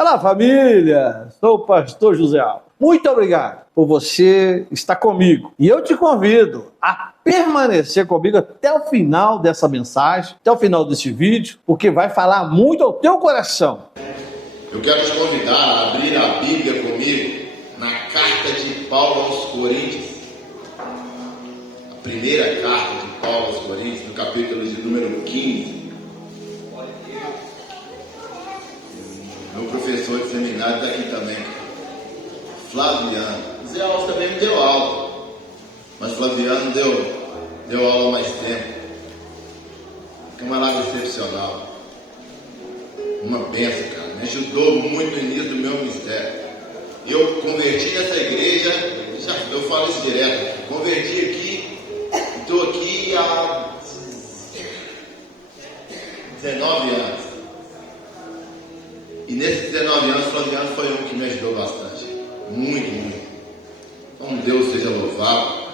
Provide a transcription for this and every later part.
Olá, família! Sou o pastor José Alves. Muito obrigado por você estar comigo. E eu te convido a permanecer comigo até o final dessa mensagem, até o final desse vídeo, porque vai falar muito ao teu coração. Eu quero te convidar a abrir a Bíblia comigo na carta de Paulo aos Coríntios. A primeira carta de Paulo aos Coríntios, no capítulo de número 15. Meu professor de seminário está aqui também, Flaviano. Zé Alves também me deu aula, mas Flaviano deu aula há mais tempo. Camarada excepcional, uma benção, cara, me ajudou muito no início do meu ministério. Eu converti nessa igreja, eu falo isso direto, converti aqui, estou aqui há 19 anos. E nesses 19 anos, Flaviano foi um que me ajudou bastante. Muito, muito. Então Deus seja louvado.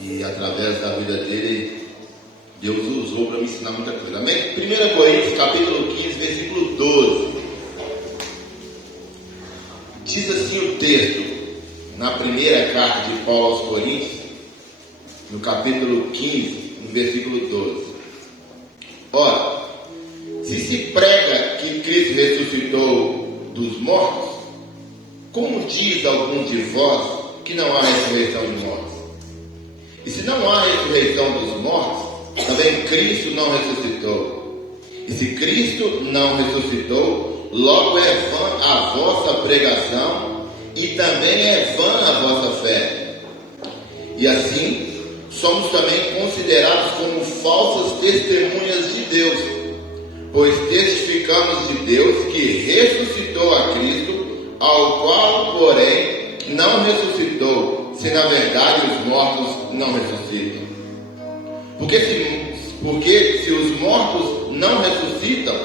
E através da vida dele, Deus o usou para me ensinar muita coisa. Amém? 1 Coríntios, capítulo 15, versículo 12. Diz assim o texto, na primeira carta de Paulo aos Coríntios, no capítulo 15, no versículo 12. Ora, se se prega que Cristo ressuscitou dos mortos, como diz alguns de vós que não há ressurreição de mortos? E se não há ressurreição dos mortos, também Cristo não ressuscitou. E se Cristo não ressuscitou, logo é vã a vossa pregação e também é vã a vossa fé. E assim, somos também considerados como falsas testemunhas de Deus, pois testificamos de Deus que ressuscitou a Cristo, ao qual, porém, não ressuscitou, se na verdade os mortos não ressuscitam. Porque se os mortos não ressuscitam,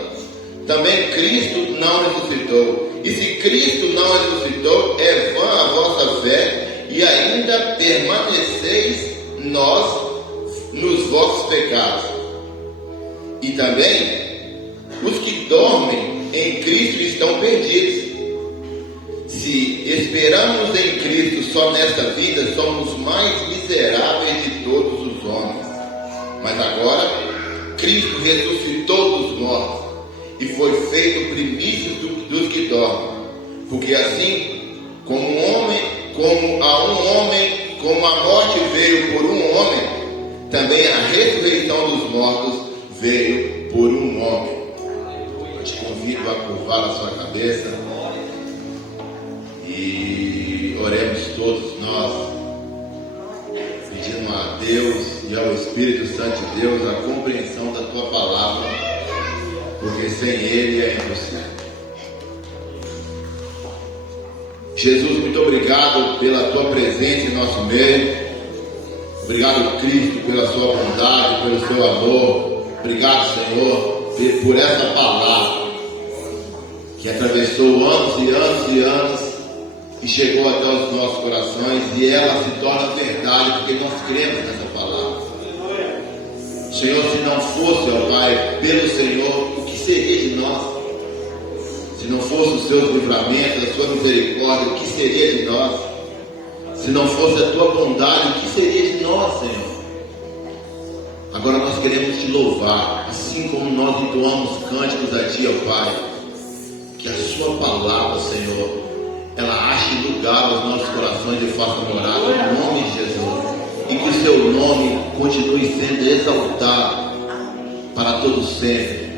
também Cristo não ressuscitou. E se Cristo não ressuscitou, é vã a vossa fé, e ainda permaneceis nos vossos pecados. E também os que dormem em Cristo estão perdidos. Se esperamos em Cristo só nesta vida, somos mais miseráveis de todos os homens. Mas agora, Cristo ressuscitou dos mortos e foi feito primícias dos que dormem. Porque assim, como a morte veio por um homem, também a ressurreição dos mortos veio por um homem. Eu te convido a curvar a sua cabeça e oremos todos nós, pedindo a Deus e ao Espírito Santo de Deus a compreensão da tua palavra, porque sem Ele é impossível. Jesus, muito obrigado pela tua presença em nosso meio. Obrigado, Cristo, pela sua bondade, pelo seu amor. Obrigado, Senhor, por essa palavra que atravessou anos e anos e anos e chegou até os nossos corações, e ela se torna verdade porque nós cremos nessa palavra. Senhor, se não fosse, ó Pai, pelo Senhor, o que seria de nós? Se não fosse os seus livramentos, a sua misericórdia, o que seria de nós? Se não fosse a tua bondade, o que seria de nós, Senhor? Agora nós queremos te louvar, assim como nós entoamos cânticos a ti, ó Pai, que a sua palavra, Senhor, ela ache lugar aos nossos corações e faça morada no nome de Jesus, e que o seu nome continue sendo exaltado para todo sempre.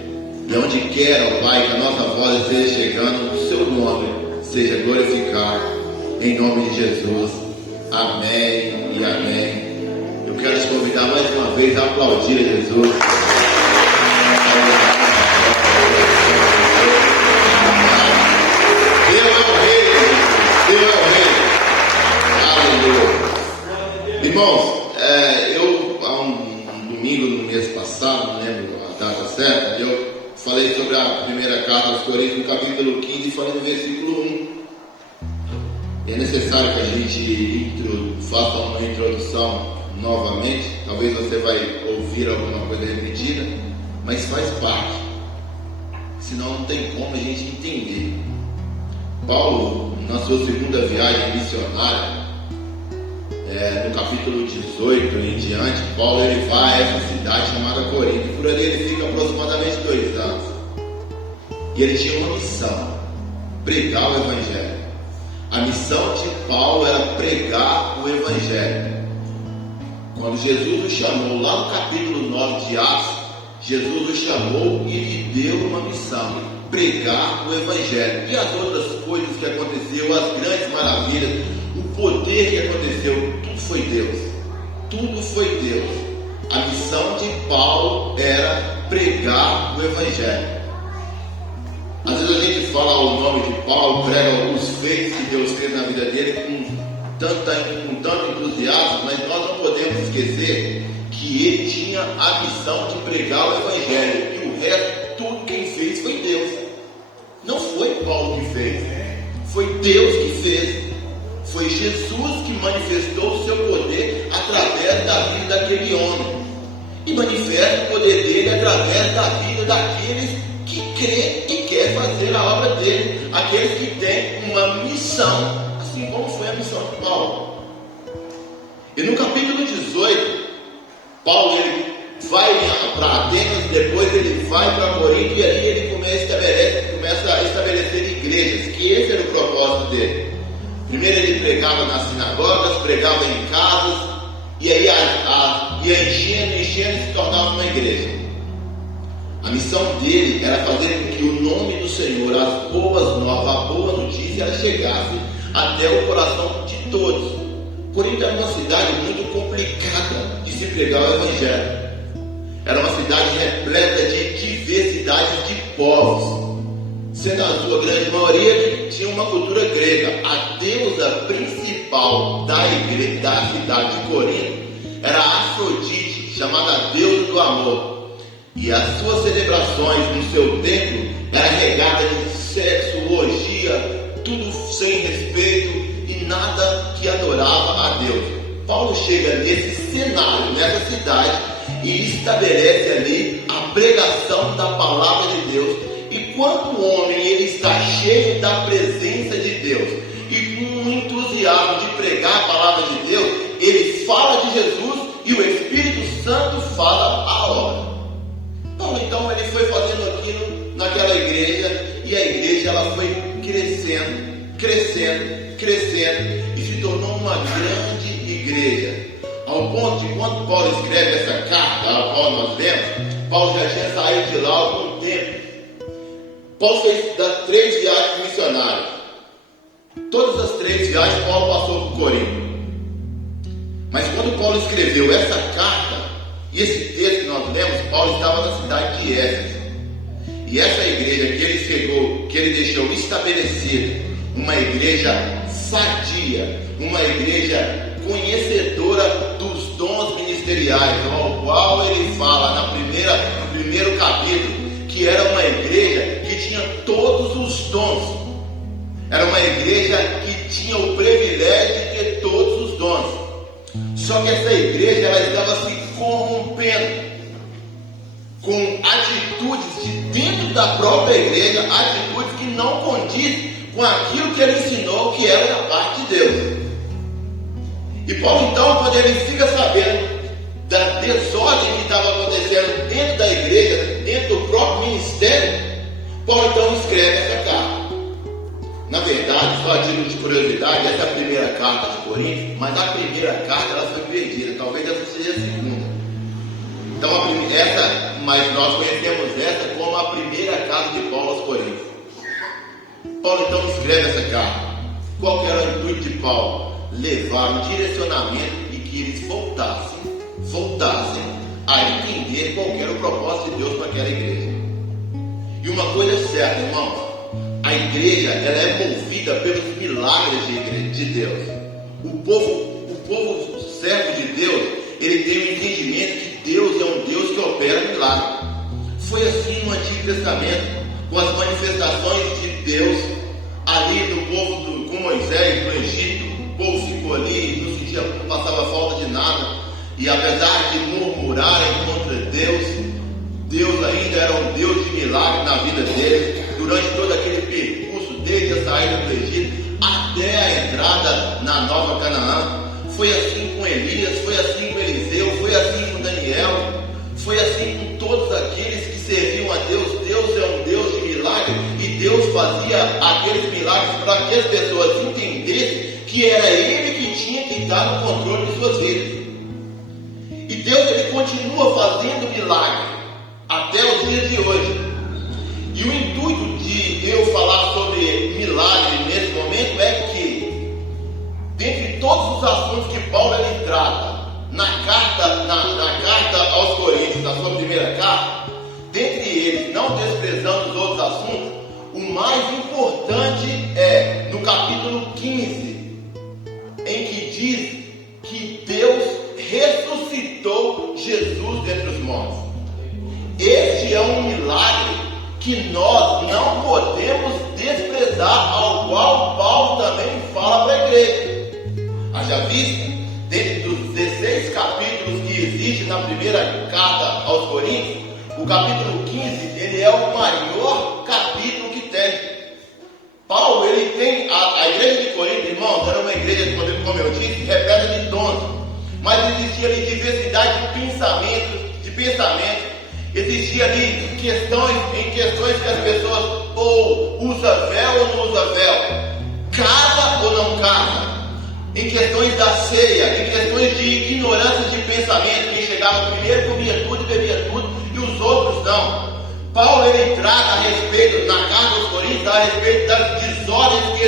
E onde quer, ó Pai, que a nossa voz esteja chegando, o seu nome seja glorificado, em nome de Jesus. Amém e amém. Eu quero te convidar mais uma vez a aplaudir a Jesus. Deus é o Rei, Deus é o Rei. Aleluia. Irmãos, eu há um domingo no mês passado, não lembro a data certa, eu falei sobre a primeira carta aos Coríntios, no capítulo 15, falei no versículo 1. E é necessário que a gente faça uma introdução novamente. Talvez você vai ouvir alguma coisa repetida, mas faz parte. senão não tem como a gente entender. Paulo, na sua segunda viagem missionária, no capítulo 18 em diante, Paulo ele vai a essa cidade chamada Corinto. Por ali ele fica aproximadamente 2 anos. E ele tinha uma missão: pregar o Evangelho. A missão de Paulo era pregar o Evangelho. Quando Jesus o chamou, lá no capítulo 9 de Atos, Jesus o chamou e lhe deu uma missão: pregar o Evangelho. E as outras coisas que aconteceu, as grandes maravilhas, o poder que aconteceu, tudo foi Deus. Tudo foi Deus. A missão de Paulo era pregar o Evangelho. Às vezes a gente fala o nome de Paulo, prega os feitos que Deus fez na vida dele com tanto entusiasmo, mas nós não podemos esquecer que ele tinha a missão de pregar o Evangelho, e o resto, tudo quem fez foi Deus. Não foi Paulo que fez, foi Deus que fez. Foi Jesus que manifestou o seu poder através da vida daquele homem, e manifesta o poder dele através da vida daqueles que crê, que quer fazer a obra dele, aqueles que têm uma missão, assim como foi a missão de Paulo. E no capítulo 18, Paulo ele vai para Atenas, depois ele vai para Corinto, e ali ele começa a estabelecer igrejas, que esse era o propósito dele. Primeiro ele pregava nas sinagogas, pregava em casas, e aí ia enchendo e se tornava uma igreja. A missão dele era fazer com que o nome do Senhor, as boas novas, a boa notícia, ela chegasse até o coração de todos. Corinto era uma cidade muito complicada de se pregar o Evangelho. Era uma cidade repleta de diversidade de povos, sendo a sua grande maioria que tinha uma cultura grega. A deusa principal da cidade de Corinto era Afrodite, chamada deusa do amor. E as suas celebrações no seu templo eram regadas de sexo, orgia, tudo sem respeito e nada que adorava a Deus. Paulo chega nesse cenário, nessa cidade, e estabelece ali a pregação da palavra de Deus. E quando o homem ele está cheio da presença de Deus e com um entusiasmo de pregar a palavra de Deus, ele fala de Jesus e o Espírito Santo fala a obra. Então ele foi fazendo aquilo naquela igreja, e a igreja ela foi crescendo e se tornou uma grande igreja, ao ponto de quando Paulo escreve essa carta a qual nós lemos, Paulo já tinha saído de lá há algum tempo. Paulo fez das 3 viagens missionárias. Todas as 3 viagens Paulo passou por Corinto. Mas quando Paulo escreveu essa carta e esse texto que nós lemos, Paulo estava na cidade de Éfeso. E essa igreja que ele deixou estabelecida, uma igreja sadia, uma igreja conhecedora dos dons ministeriais, ao qual ele fala no primeiro capítulo, que era uma igreja que tinha todos os dons. Era uma igreja que tinha o privilégio de ter todos os dons. Só que essa igreja ela estava se corrompendo com atitudes de dentro da própria igreja, atitudes que não condizem com aquilo que ele ensinou que era da parte de Deus. E Paulo então, quando ele fica sabendo da desordem que estava acontecendo dentro da igreja, dentro do próprio ministério, Paulo então escreve essa carta. Na verdade, só a título de curiosidade, essa é a primeira carta de Corinto, mas a primeira carta ela foi perdida, talvez essa seja a segunda. Então, mas nós conhecemos essa como a primeira carta de Paulo aos Coríntios. Paulo então escreve essa carta. Qual que era o intuito de Paulo? Levar um direcionamento e que eles voltassem a entender qual era o propósito de Deus para aquela igreja. E uma coisa é certa, irmãos, a igreja ela é movida pelos milagres de Deus. O povo servo de Deus, ele tem um entendimento que Deus é um Deus que opera milagres. Foi assim no Antigo Testamento, com as manifestações de Deus ali no povo com Moisés no Egito. O povo ficou ali, não passava falta de nada, e apesar de murmurarem contra Deus, Deus ainda era um Deus de milagre na vida vida deles, durante todo aquele percurso, desde a saída do Egito até a entrada na Nova Canaã. Foi assim com Elias, foi assim com Eliseu, foi assim com Daniel, foi assim com todos aqueles que serviam a Deus. Deus é um Deus de milagre, e Deus fazia aqueles milagres para que as pessoas entendessem que era Ele que tinha que estar no controle de suas vidas. E Deus, Ele continua fazendo milagre até os dias de hoje. E o intuito de eu falar sobre milagre nesse momento é que, dentre todos os assuntos que Paulo ele trata na carta aos Coríntios, na sua primeira carta, dentre eles, não desprezando os outros assuntos, o mais importante é no capítulo 15, em que diz que Deus ressuscitou Jesus dentre os mortos. Este é um milagre que nós não podemos desprezar, ao qual Paulo também fala para a igreja. Haja vista, dentro dos 16 capítulos que existem na primeira carta aos Coríntios, o capítulo 15, ele é o maior capítulo que tem. Paulo, ele tem, a igreja de Corinto, irmãos, era uma igreja, como eu disse, repleta de dons, mas existia ali diversidade de pensamentos, existia ali questões que as pessoas ou usa véu ou não usa véu, casa ou não casa, em questões da ceia, em questões de ignorância de pensamento. Quem chegava primeiro comia tudo e bebia tudo, e os outros não. Paulo ele trata a respeito, na carta aos Coríntios, a respeito das desordens que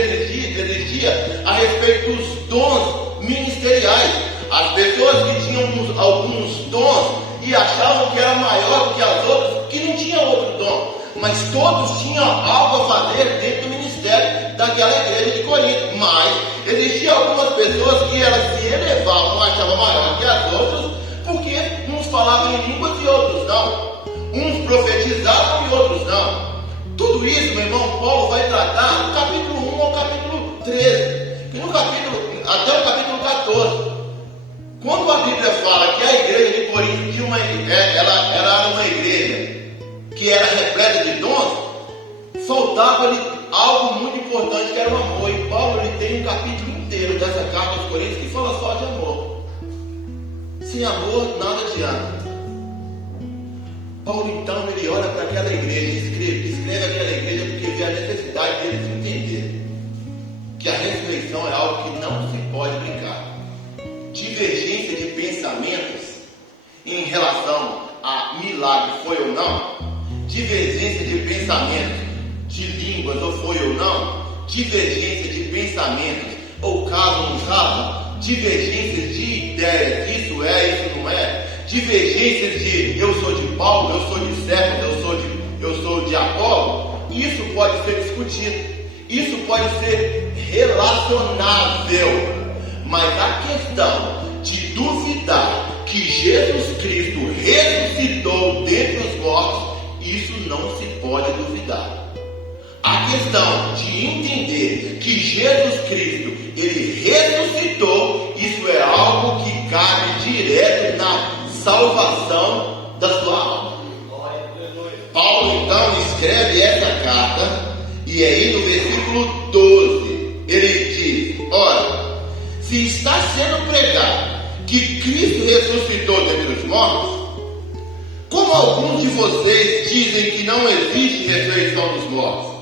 existia a respeito dos dons ministeriais. As pessoas que tinham alguns dons e achavam que era maior do que as outras, que não tinham outro dom, mas todos tinham algo a fazer dentro do ministério daquela igreja de Corinto. Mas existiam algumas pessoas que elas se elevavam, achavam maior que as outras, porque uns falavam em línguas e outros não, uns profetizavam e outros não. Tudo isso, meu irmão, Paulo vai tratar do capítulo 1 ao capítulo 13, e no capítulo, até o capítulo 14. Quando a Bíblia fala que a igreja de Corinto tinha ela era uma igreja que era repleta de dons, faltava-lhe algo muito importante, que era o amor. E Paulo ele tem um capítulo inteiro dessa carta aos Coríntios que fala só de amor. Sem amor, nada adianta. Paulo então ele olha para aquela igreja, escreve aquela igreja porque vê a necessidade deles entenderem que a ressurreição é algo que não se pode brincar. Divergência de pensamentos em relação a milagre foi ou não, divergência de pensamentos de línguas ou foi ou não, divergência de pensamentos ou caso ou não caso, divergências de ideias, isso é, isso não é, divergências de eu sou de Paulo, eu sou de Cefas, eu sou de Apolo. Isso pode ser discutido, isso pode ser relacionável. Mas a questão de duvidar que Jesus Cristo ressuscitou dentre os mortos, isso não se pode duvidar. A questão de entender que Jesus Cristo, ele ressuscitou, isso é algo que cabe direto na salvação da sua alma. Paulo então escreve essa carta, e aí no versículo 12, ele diz: olha, se está sendo pregado que Cristo ressuscitou dentre os mortos, como alguns de vocês dizem que não existe ressurreição dos mortos?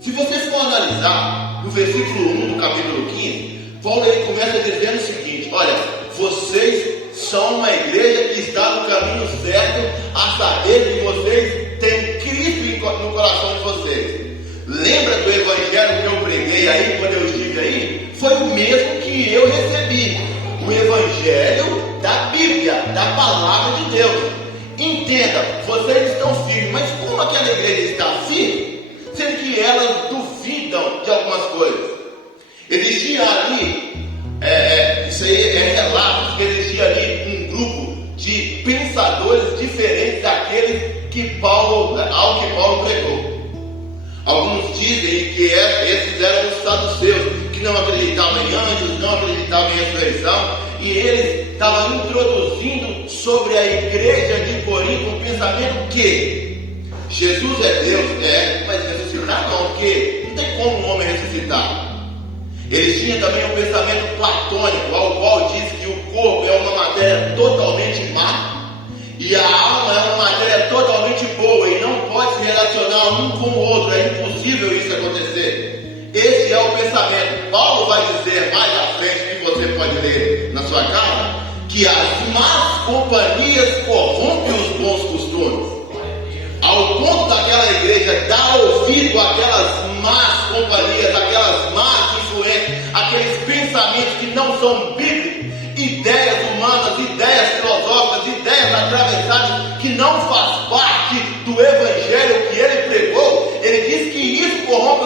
Se você for analisar no versículo 1 do capítulo 15, Paulo ele começa dizendo o seguinte: olha, vocês são uma igreja que está no caminho certo, a saber que vocês têm Cristo no coração de vocês. Lembra do evangelho que eu preguei aí quando eu estive aí? Foi o mesmo que eu recebi, o evangelho da Bíblia, da palavra de Deus. Entenda, vocês estão firmes, mas como aquela igreja está firme, sendo que elas duvidam de algumas coisas? Existia ali, isso aí é relatos, que existia ali um grupo de pensadores diferentes daqueles ao que Paulo pregou. Alguns dizem que esses eram os saduceus, que não acreditavam em anjos, não acreditavam em ressurreição, e eles estavam introduzindo sobre a igreja de Corinto um pensamento que Jesus é Deus, mas ressuscitar não, porque não tem como um homem ressuscitar. Eles tinham também um pensamento platônico, ao qual diz que o corpo é uma matéria totalmente má e a alma é uma matéria totalmente boa e não pode se relacionar um com o outro, é impossível isso acontecer. Esse é o pensamento. Paulo vai dizer mais à frente, que você pode ler na sua casa, que as más companhias corrompem os bons costumes. Ao ponto daquela igreja dar ouvido àquelas más companhias, aquelas más influências, aqueles pensamentos que não são bíblicos, ideias humanas, ideias filosóficas, ideias atravessadas, que não faz parte do evangelho que ele pregou. Ele diz que isso corrompe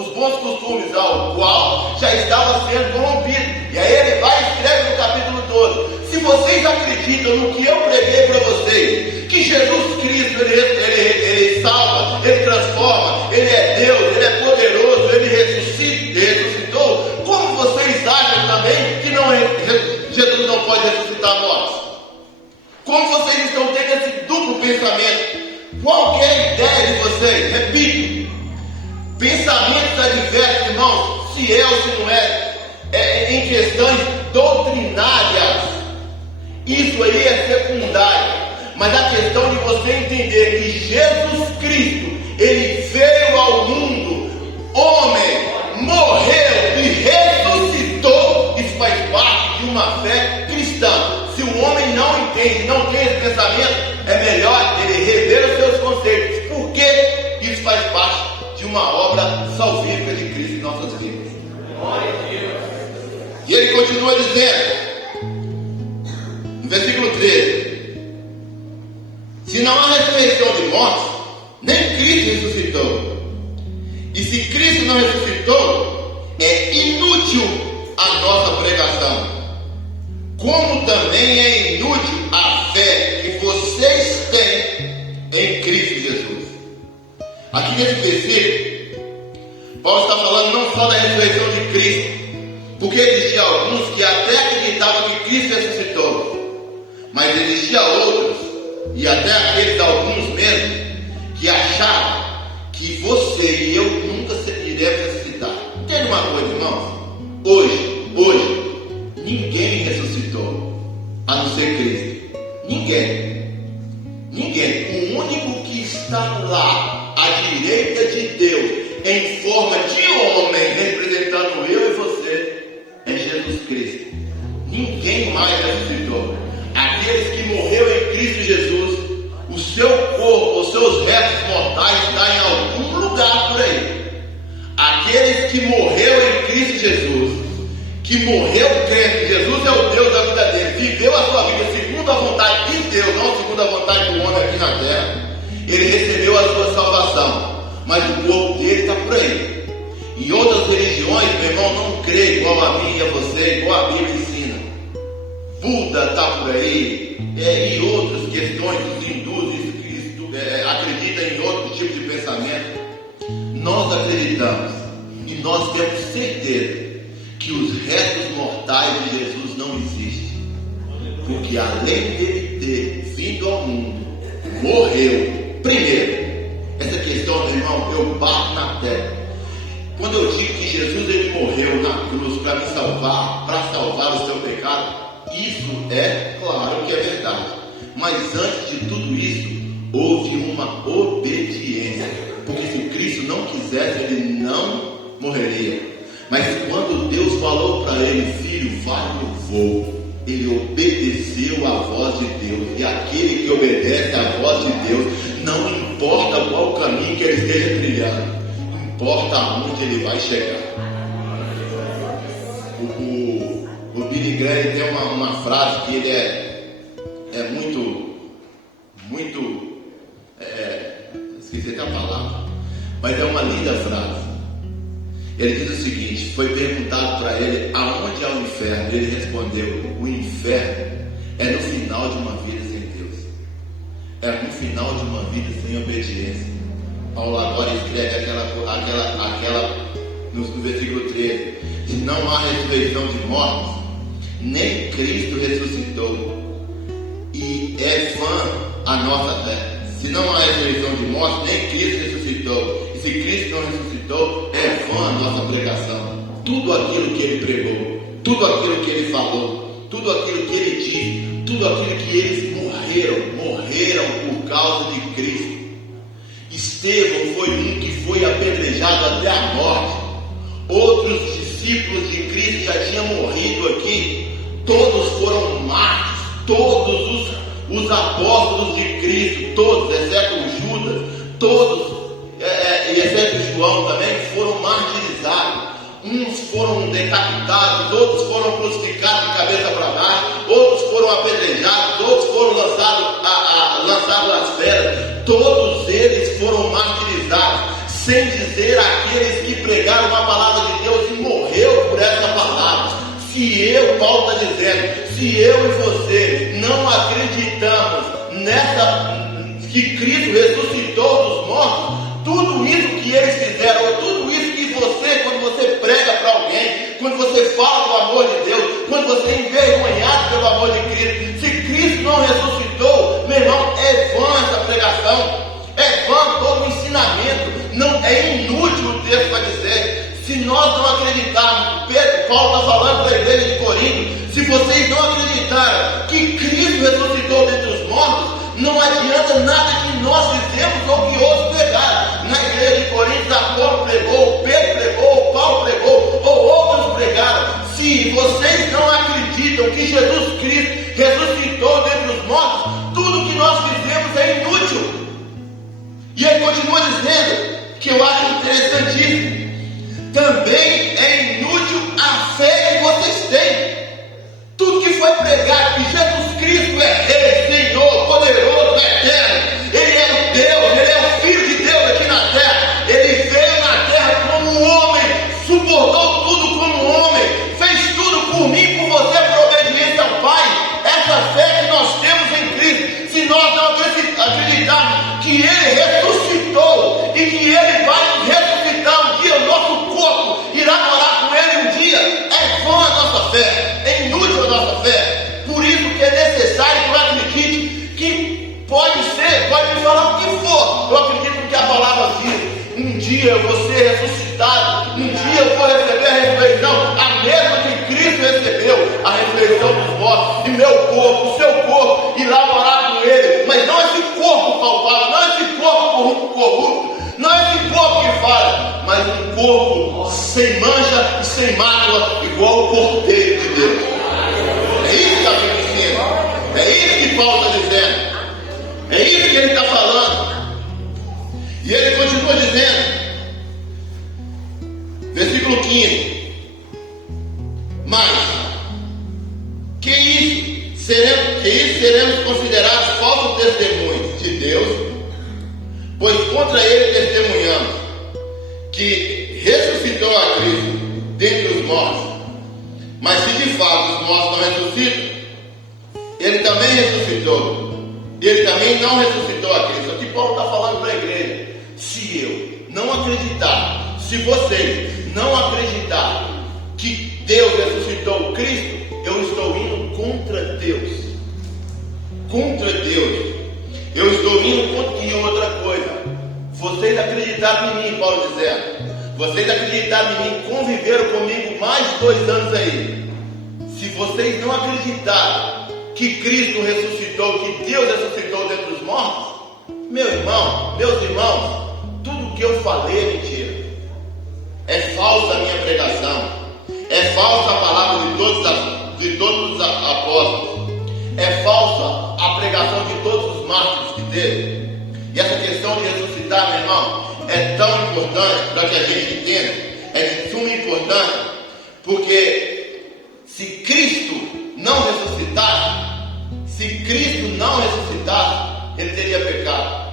os bons costumes, ao qual já estava sendo corrompido. E aí ele vai e escreve no capítulo 12: se vocês acreditam no que eu preguei para vocês, que Jesus Cristo, ele salva, ele transforma, ele é Deus, ele é poderoso, ele ressuscitou, como vocês acham também que Jesus não pode ressuscitar mortos? Como vocês estão tendo esse duplo pensamento? Qual é a ideia de vocês? Repito, pensamentos adversos, irmãos, se é ou se não é em questões doutrinárias, isso aí é secundário. Mas a questão de você entender que Jesus Cristo, ele veio ao mundo, homem, morreu e ressuscitou, isso faz parte de uma fé cristã. Se o homem não entende, não tem esse pensamento, é melhor ele rever os seus conceitos, porque isso faz parte de uma obra salvífica de Cristo em nossas vidas. E ele continua dizendo, no versículo 13: se não há ressurreição de mortos, nem Cristo ressuscitou. E se Cristo não ressuscitou, é inútil a nossa pregação, como também é inútil a fé que vocês têm em Cristo Jesus. Aqui nesse versículo, Paulo está falando não só da ressurreição de Cristo, porque existia alguns que até acreditavam que Cristo ressuscitou, mas existia outros, e até aqueles alguns mesmo, que achavam que você e eu nunca iremos ressuscitar. Entende uma coisa, irmãos? Hoje, ninguém ressuscitou, a não ser Cristo. Ninguém. O único que está lá, à direita de Deus, em forma de homem, representando eu e você, é Jesus Cristo. Ninguém mais ressuscitou. Aqueles que morreram em Cristo Jesus, o seu corpo, os seus restos mortais estão em algum lugar por aí. Aqueles que morreram em Cristo Jesus, que morreu crendo que Jesus é o Deus da vida dele, viveu a sua vida segundo a vontade de Deus, não segundo a vontade do homem aqui na terra, ele recebeu a sua salvação, mas o corpo dele está por aí. Em outras religiões, meu irmão, não crê igual a mim e a você, igual a Bíblia ensina. Buda está por aí, e outras questões, os hindus acreditam em outro tipo de pensamento. Nós acreditamos e nós temos certeza que os restos mortais de Jesus não existem, porque além dele ter vindo ao mundo, morreu primeiro. Essa questão, meu irmão, eu bato na terra. Quando eu digo que Jesus ele morreu na cruz para me salvar, para salvar o seu pecado, isso é claro que é verdade. Mas antes de tudo isso, houve uma obediência. Porque se Cristo não quisesse, ele não morreria. Mas quando Deus falou para ele, filho, vai no voo, ele obedeceu à voz de Deus. E aquele que obedece à voz de Deus, não importa qual caminho que ele esteja trilhando, importa aonde ele vai chegar. O Billy Graham tem uma frase que ele é muito esqueci até a palavra, mas é uma linda frase. Ele diz o seguinte: foi perguntado para ele aonde é o inferno. Ele respondeu: o inferno é no final de uma vida sem Deus, é no final de uma vida sem obediência. Paulo agora escreve aquela no versículo 13: se não há ressurreição de mortos, nem Cristo ressuscitou, e é vã a nossa fé. Se não há ressurreição de mortos, nem Cristo ressuscitou. E se Cristo não ressuscitou, é vã a nossa pregação. Tudo aquilo que ele pregou, tudo aquilo que ele falou, tudo aquilo que ele disse, tudo aquilo que eles morreram por causa de Cristo. Estevão foi um que foi apedrejado até a morte. Outros discípulos de Cristo já tinham morrido aqui. Todos foram mártires, todos os apóstolos de Cristo, todos, exceto Judas, todos, exceto João também, foram martirizados. Uns foram decapitados, outros foram crucificados de cabeça para baixo, outros foram apedrejados, outros foram lançados às feras. Todos eles foram martirizados, sem dizer aqueles que pregaram a palavra de Deus e morreu por essa palavra. Se eu, Paulo está dizendo, se eu e você não acreditamos que Cristo ressuscitou dos mortos, tudo isso que eles fizeram, tudo isso que você, quando você prega para alguém, quando você fala do amor de Deus, quando você é envergonhado pelo amor de Cristo, se Cristo não ressuscitou, meu irmão, é vã essa pregação, é vã todo o ensinamento, não, é inútil o texto para dizer. Se nós não acreditarmos, Paulo está falando para a igreja de Corinto, se vocês não acreditarem que Cristo ressuscitou dentre os mortos, não adianta nada que nós fizemos ou que outros pregaram. Na igreja de Corinto, Apolo pregou, Pedro pregou, Paulo pregou, ou outros pregaram. Se vocês não acreditam que Jesus Cristo ressuscitou dentre os mortos, tudo que nós fizemos é inútil. E ele continua dizendo, que eu acho interessantíssimo, também é inútil a fé que vocês têm. Tudo que foi pregado, que Jesus Cristo é Rei, Senhor, poderoso, eterno, Ele é o Deus, Ele é o Filho de Deus aqui na terra. Ele veio na terra como um homem, suportou tudo como um homem, fez tudo por mim, por você, por obediência ao Pai. Essa fé que nós temos em Cristo, se nós não acreditarmos que Ele ressuscitou e que Ele vai nos ressuscitar um dia, o nosso corpo irá morar com Ele um dia, é vã a nossa fé, é inútil a nossa fé. Por isso que é necessário que eu acredite que pode me falar o que for, eu acredito que a palavra diz, um dia eu vou ser ressuscitado, um dia eu vou receber a ressurreição, a mesma que Cristo recebeu, a ressurreição dos mortos, e meu corpo, o seu corpo, irá morar com Ele, mas não esse corpo palpável, não esse corpo corrupto, não esse corpo que falha, mas um corpo sem mancha e sem mácula, igual o Cordeiro de Deus. É isso que a Bíblia ensina, é isso que Paulo está dizendo, é isso que ele está falando. E ele continua dizendo, versículo 15: mas que isso seremos considerados falsos testemunhos de Deus, pois contra Ele testemunhamos que ressuscitou a Cristo dentre os mortos. Mas se de fato os mortos não ressuscitam, Ele também ressuscitou. Ele também não ressuscitou a Cristo. Aqui Paulo está falando para a igreja. Se eu não acreditar, se vocês não acreditarem que Deus ressuscitou Cristo, eu estou indo contra Deus. Contra Deus. Eu estou indo contra. E outra coisa, vocês acreditaram em mim, Paulo dizendo. Vocês acreditaram em mim, conviveram comigo mais de 2 anos aí. Se vocês não acreditarem que Cristo ressuscitou, que Deus ressuscitou dentre os mortos, meu irmão, meus irmãos, tudo que eu falei é mentira. É falsa a minha pregação. É falsa a palavra de todos os apóstolos. É falsa a pregação de todos os mártires que teve. E essa questão de ressuscitar, meu irmão, é tão importante para que a gente entenda. É de suma importância, porque se Cristo não ressuscitasse, Ele teria pecado.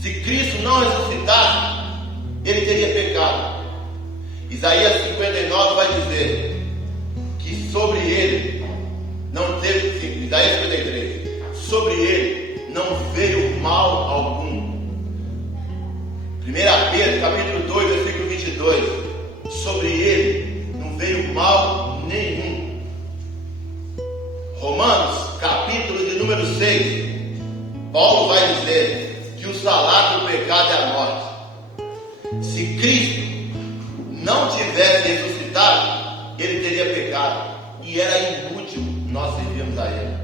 Se Cristo não ressuscitasse, Ele teria pecado. Isaías 59 vai dizer que sobre Ele não teve, Isaías 53, sobre Ele não veio mal algum. 1 Pedro capítulo 2, versículo 22, sobre Ele não veio mal nenhum. Romanos capítulo de número 6, Paulo pecado e a morte. Se Cristo não tivesse ressuscitado, ele teria pecado e era inútil nós servirmos a ele.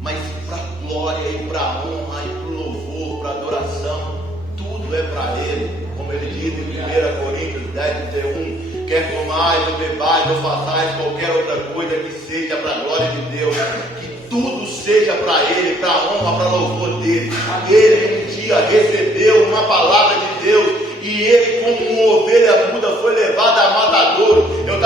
Mas para glória e para honra e para louvor, para adoração, tudo é para ele. Como ele diz em 1 Coríntios 10:31, quer comais ou bebais ou façais qualquer outra coisa que seja para a glória de Deus, que tudo seja para ele, para a honra, para louvor dele. Ele um dia recebeu uma palavra de Deus e ele, como uma ovelha muda, foi levado a matadouro. Eu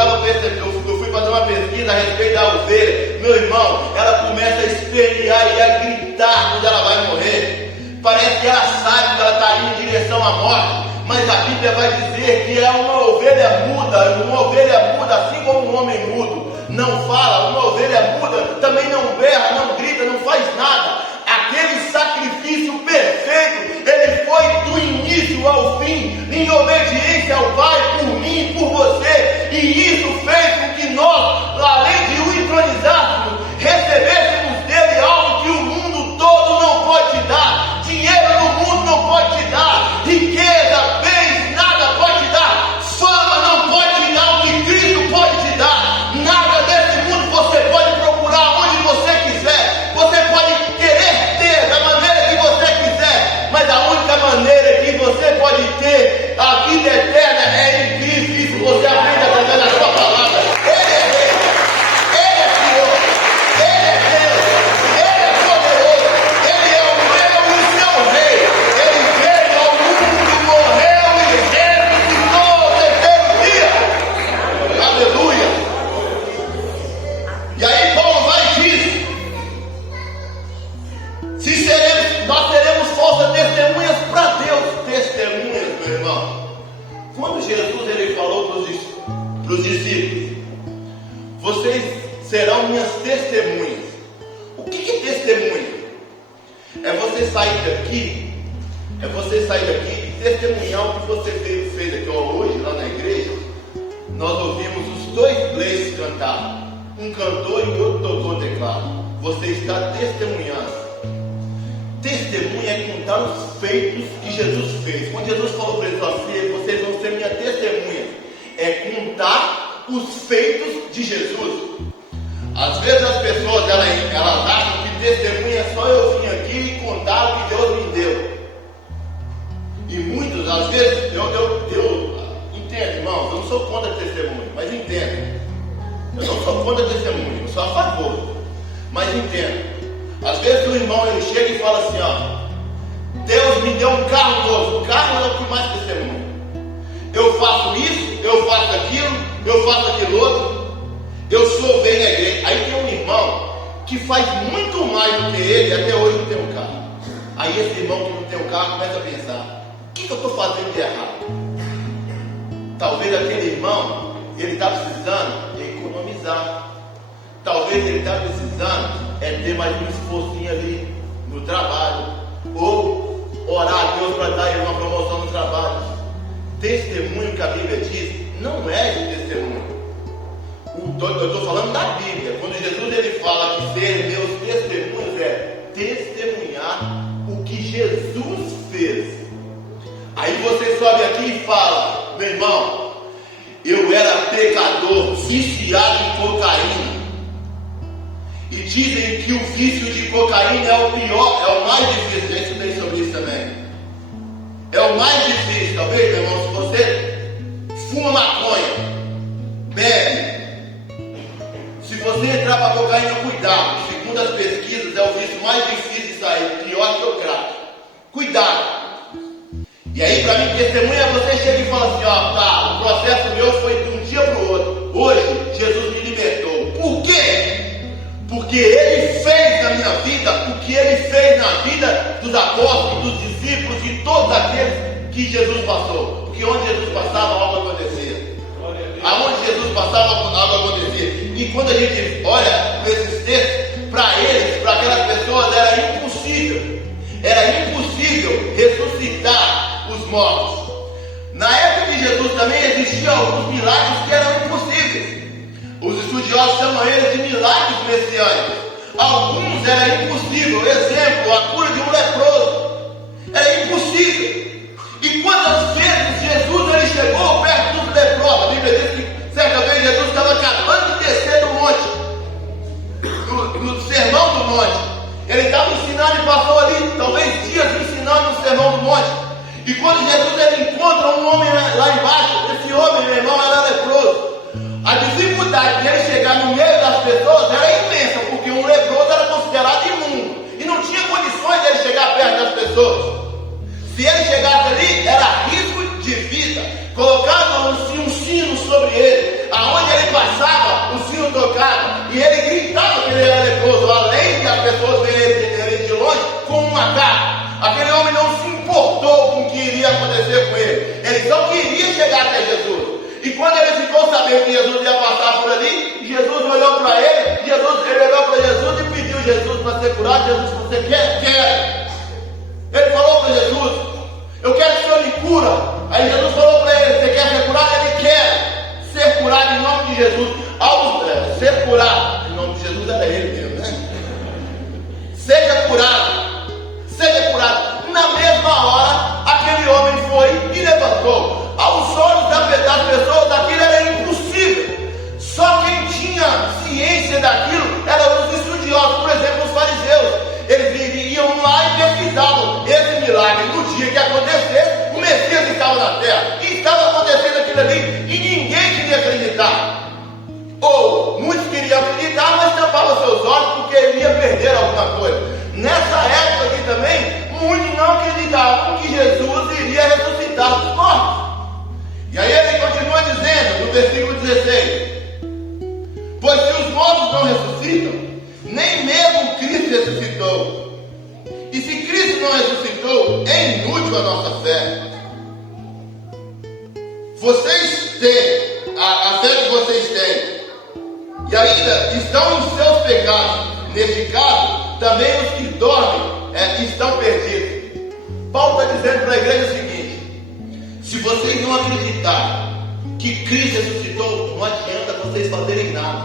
fui fazer uma pesquisa a respeito da ovelha. Meu irmão, ela começa a espernear e a gritar quando ela vai morrer. Parece que ela sabe que ela está indo em direção à morte, mas a Bíblia vai dizer que é uma ovelha muda, assim como um homem mudo não fala, uma ovelha muda também não berra, não grita, não faz nada. Aquele sacrifício perfeito, ele foi do início ao fim, em obediência ao Pai, por mim, por você, e isso fez com que nós, além de o entronizássemos, recebêssemos dele algo que o mundo todo não pode te dar. Dinheiro no mundo não pode te dar, riqueza, bens, nada pode te dar, fama não pode te dar o que Cristo pode te dar. Nada desse mundo você pode procurar onde você quiser, você pode querer ter da maneira que você quiser, mas a única maneira que você pode ter a vida eterna é em Cristo. Isso você aprende através da sua palavra. Ele é Rei, Ele é Senhor, Ele é Deus, Ele é poderoso, Ele é o meu e o seu Rei. Ele veio ao mundo, morreu e ressuscitou ao terceiro dia. Aleluia. E aí Paulo vai e diz: nós seremos falsas testemunhas para Deus. Testemunhas, meu irmão. Quando Jesus ele falou para os discípulos: vocês serão minhas testemunhas. O que é testemunha? É você sair daqui e testemunhar o que você fez aqui. Hoje, lá na igreja, nós ouvimos os dois players cantar. Um cantor e o outro tocou teclado. Você está testemunhando. Testemunha é contar os feitos que Jesus fez. Quando Jesus falou para eles: vocês vão ser minha testemunha, é contar os feitos de Jesus. Às vezes as pessoas elas acham que testemunha é só eu vir aqui e contar o que Deus me deu. E muitos, às vezes, eu entendo, irmãos, eu não sou contra testemunha, mas entendo. Eu não sou contra testemunha, eu sou a favor, mas entendo. Às vezes o irmão ele chega e fala assim: Deus me deu um carro novo. O carro é o que mais testemunha. Eu faço isso, eu faço aquilo, eu faço aquilo outro, eu sou bem na igreja. Aí tem um irmão que faz muito mais do que ele, até hoje não tem um carro. Aí esse irmão que não tem um carro começa a pensar: o que eu estou fazendo de errado? Talvez aquele irmão ele está precisando economizar. Talvez ele está precisando ter mais um esforcinho ali no trabalho, ou orar a Deus para dar ele uma promoção no trabalho. Testemunho que a Bíblia diz não é de testemunho. Eu estou falando da Bíblia. Quando Jesus ele fala que ser meus testemunhos é testemunhar o que Jesus fez. Aí você sobe aqui e fala: meu irmão, eu era pecador, viciado em cocaína. E dizem que o vício de cocaína é o pior, é o mais difícil. Já estudei sobre isso também. É o mais difícil, talvez, meu irmão. Se você fuma maconha, bebe. Se você entrar para cocaína, cuidado. Segundo as pesquisas, é o vício mais difícil de sair, pior que o crack. Cuidado. E aí, para mim, testemunha, você chega e fala assim: o processo meu foi de um dia para o outro. Hoje, Jesus me libertou. Por quê? Porque Ele fez na minha vida o que Ele fez na vida dos apóstolos, dos discípulos e todos aqueles que Jesus passou. Porque onde Jesus passava, algo acontecia. Aonde Jesus passava, algo acontecia. E quando a gente olha nesses textos, para eles, para aquelas pessoas, era impossível ressuscitar os mortos. Na época de Jesus também existiam alguns milagres que eram impossíveis. Os estudiosos chamam eles de milagres messiânicos. Alguns era impossível. Exemplo, a cura de um leproso. Era impossível. E quantas vezes Jesus ele chegou perto dos leprosos? A Bíblia diz que certa vez Jesus estava acabando de descer do monte, no sermão do monte. Ele estava ensinando e passou ali talvez dias ensinando no sermão do monte. E quando Jesus ele encontra um homem lá embaixo, esse homem, meu irmão, era leproso. A dificuldade de ele chegar no meio das pessoas era imensa, porque um leproso era considerado imundo e não tinha condições de ele chegar perto das pessoas. Se ele chegasse ali, era risco de vida. Colocavam um sino sobre ele, aonde ele passava, o sino tocava, e ele gritava que ele era leproso, além de as pessoas verem ele de longe como um macaco. Aquele homem não se importou com o que iria acontecer com ele, ele só queria chegar até Jesus. E quando ele ficou sabendo que Jesus ia passar por ali, Jesus olhou para ele, ele olhou para Jesus e pediu Jesus para ser curado. Jesus, você quer? Quer. Ele falou para Jesus, eu quero que o Senhor me cura. Aí Jesus falou para ele, você quer ser curado? Ele quer ser curado em nome de Jesus. Ser curado em nome de Jesus era ele mesmo, né? Seja curado, seja curado. Na mesma hora, aquele homem foi e levantou. Aos olhos das pessoas, aquilo era impossível. Só quem tinha ciência daquilo eram os estudiosos, por exemplo, os fariseus. Eles iam lá e pesquisavam esse milagre. No dia que acontecesse, o Messias estava na terra. E estava acontecendo aquilo ali e ninguém queria acreditar. Ou muitos queriam acreditar, mas tampavam seus olhos porque iria perder alguma coisa. Nessa época aqui também, muitos não acreditavam que Jesus iria ressuscitar dos mortos. E aí ele continua dizendo no versículo 16: pois se os mortos não ressuscitam, nem mesmo Cristo ressuscitou. E se Cristo não ressuscitou, é inútil a nossa fé. Vocês têm, a fé que vocês têm, e ainda estão em seus pecados. Neste caso, também os que dormem estão perdidos. Paulo está dizendo para a igreja o seguinte: se vocês não acreditarem que Cristo ressuscitou, não adianta vocês fazerem nada,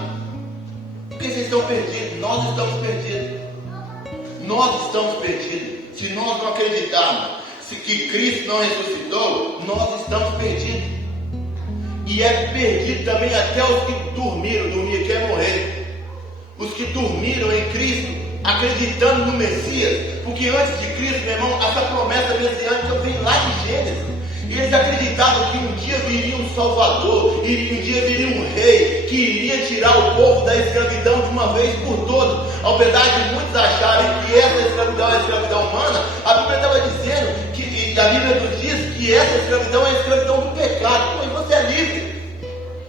porque vocês estão perdidos. Nós estamos perdidos. Nós estamos perdidos. Se nós não acreditarmos que Cristo não ressuscitou, nós estamos perdidos. E é perdido também até os que dormiram. Dormir quer morrer. Os que dormiram em Cristo, acreditando no Messias, porque antes de Cristo, meu irmão, essa promessa messiânica vem lá de Gênesis. E eles acreditavam que um dia viria um Salvador, e um dia viria um rei que iria tirar o povo da escravidão de uma vez por todas. Apesar de muitos acharem que essa escravidão é a escravidão humana, a Bíblia estava dizendo que a Bíblia nos diz que essa escravidão é a escravidão do pecado. Mas você é livre.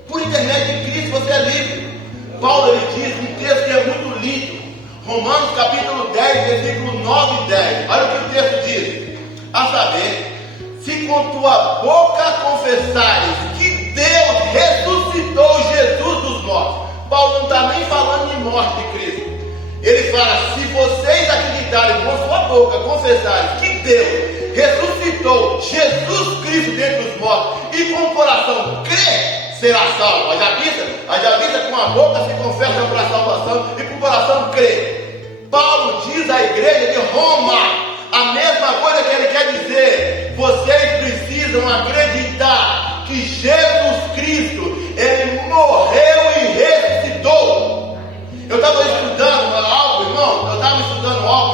Por intermédio de Cristo você é livre. Paulo ele diz um texto que é muito lindo, Romanos capítulo 10, versículo 9 e 10. Olha o que o texto diz: a saber, se com tua boca confessares que Deus ressuscitou Jesus dos mortos. Paulo não está nem falando de morte de Cristo. Ele fala: se vocês acreditarem com sua boca, confessarem que Deus ressuscitou Jesus Cristo dentre os mortos, e com o coração crer, será salvo. Haja vista com a boca se confessa para a salvação e com o coração crê. Paulo diz à igreja de Roma a mesma coisa que ele quer dizer: vocês precisam acreditar que Jesus Cristo, ele morreu e ressuscitou. Eu estava estudando algo, irmão,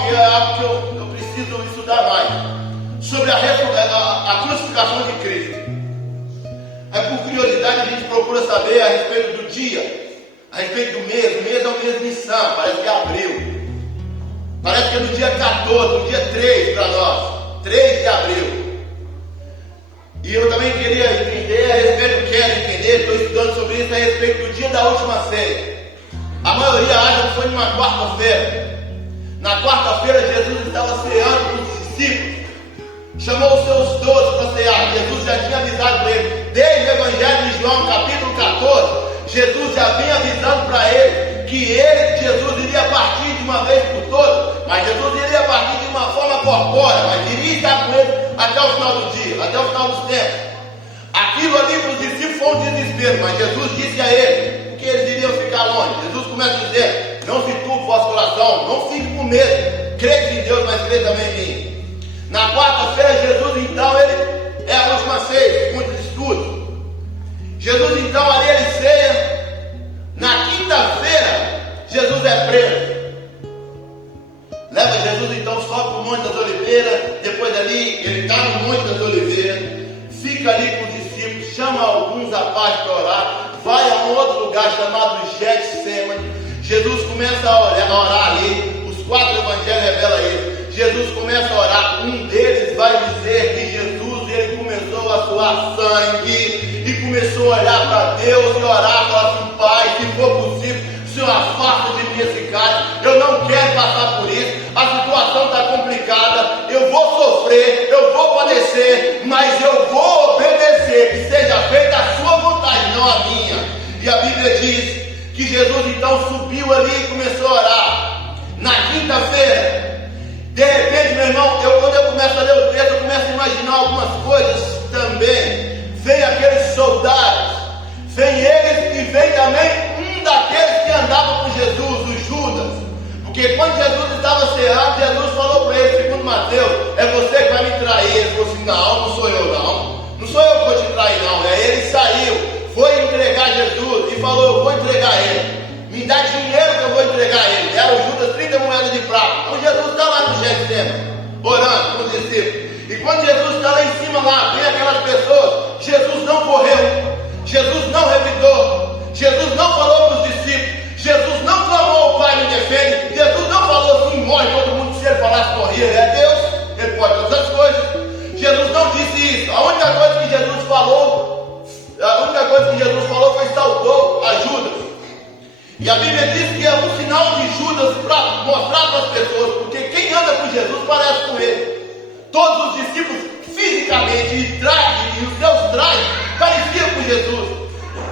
e é algo que eu preciso estudar mais, sobre a crucificação de Cristo. Aí por curiosidade a gente procura saber a respeito do dia, a respeito do mês. O mês é o mês de Nissan, parece que é abril. Parece que é no dia 14, no dia 3 para nós, 3 de abril. E eu também queria entender a respeito, quero entender, estou estudando sobre isso a respeito do dia da última ceia. A maioria acha que foi numa quarta-feira. Na quarta-feira Jesus estava ceando com os discípulos. Chamou os seus 12 para cear. Jesus já tinha avisado para eles. Desde o Evangelho de João, capítulo 14, Jesus já vinha avisando para eles que Jesus iria partir de uma vez por todas. Mas Jesus iria partir de uma forma corpórea, mas iria estar com eles até o final do dia, até o final dos tempos. Aquilo ali para os discípulos foi um desespero, mas Jesus disse a eles que eles iriam ficar longe. Jesus começa a dizer: não se turbe o vosso coração, não fique com medo, crede em Deus, mas crede também em mim. Na quarta-feira, Jesus então, ele é a última ceia, segundo os estudos. Jesus então ali ele ceia. Na quinta-feira, Jesus é preso. Leva Jesus então só para o Monte das Oliveiras. Depois dali, ele está no Monte das Oliveiras, fica ali com os discípulos, chama alguns à parte para orar, vai a um outro lugar chamado Getsemane. Jesus começa a orar ali. Os 4 evangelhos revelam isso. Jesus começa a orar. Um deles vai dizer que Jesus ele começou a suar sangue e começou a olhar para Deus e orar, falar assim: Pai, se for possível, Senhor, afasta de mim esse cálice. Eu não quero passar por isso. A situação está complicada. Eu vou sofrer, eu vou padecer, mas eu vou obedecer. Que seja feita a sua vontade, não a minha. E a Bíblia diz que Jesus então subiu ali e começou a orar. Na quinta-feira, de repente, meu irmão, quando eu começo a ler o texto, eu começo a imaginar algumas coisas também. Vem aqueles soldados, vem eles e vem também um daqueles que andava com Jesus, o Judas. Porque quando Jesus estava ceando, Jesus falou para ele, segundo Mateus: é você que vai me trair. Ele falou assim: não sou eu não. Não sou eu que vou te trair não. Ele saiu, foi entregar Jesus e falou: eu vou entregar ele. Me dá dinheiro que eu vou entregar ele. Era o Judas 30 moedas de prata. Então Jesus está lá no Getsemane, orando com os discípulos. E quando Jesus está lá em cima, lá, vem aquelas pessoas. Jesus não correu, Jesus não revidou, Jesus não falou para os discípulos, Jesus não clamou: o Pai me defende. Jesus não falou assim: morre todo mundo. Se ele falasse, morria. Ele é Deus, ele pode todas as coisas. Jesus não disse isso. A única coisa que Jesus falou foi saudou a Judas. E a Bíblia diz que é um sinal de Judas para mostrar para as pessoas, porque quem anda com Jesus parece com ele. Todos os discípulos fisicamente e os seus trajes pareciam com Jesus.